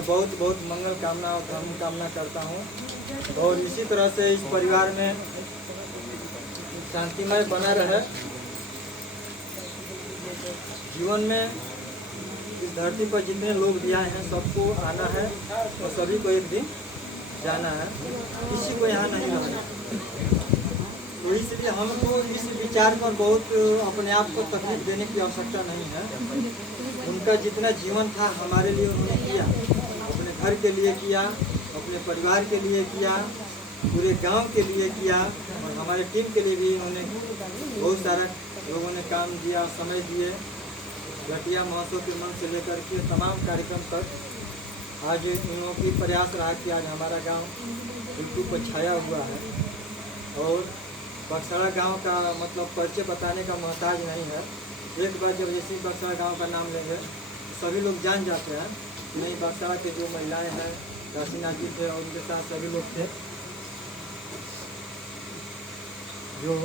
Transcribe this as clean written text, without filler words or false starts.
मैं बहुत बहुत मंगल कामना और धर्म कामना करता हूँ और इसी तरह से इस परिवार में शांतिमय बना रहे। जीवन में इस धरती पर जितने लोग भी आए हैं सबको आना है और सभी को एक दिन जाना है, किसी को यहाँ नहीं रहना। तो इसलिए हमको इस विचार पर बहुत अपने आप को तकलीफ देने की आवश्यकता नहीं है। उनका जितना जीवन था हमारे लिए उन्होंने किया, अपने घर के लिए किया, अपने परिवार के लिए किया, पूरे गांव के लिए किया और हमारे टीम के लिए भी उन्होंने बहुत सारा लोगों ने काम दिया, समय दिए। घटिया महोत्सव के मन से लेकर के तमाम कार्यक्रम तक आज इन लोगों की प्रयास रहा कि आज हमारा गांव बिल्कुल पर छाया हुआ है। और बक्सड़ा गांव का मतलब परिचय बताने का मोहताज नहीं है। एक बार जब जैसे बक्सड़ा गांव का नाम लेंगे सभी लोग जान जाते हैं कि नहीं, बक्सड़ा के जो महिलाएं हैं, काशीनाथ जी थे और उनके साथ सभी लोग थे जो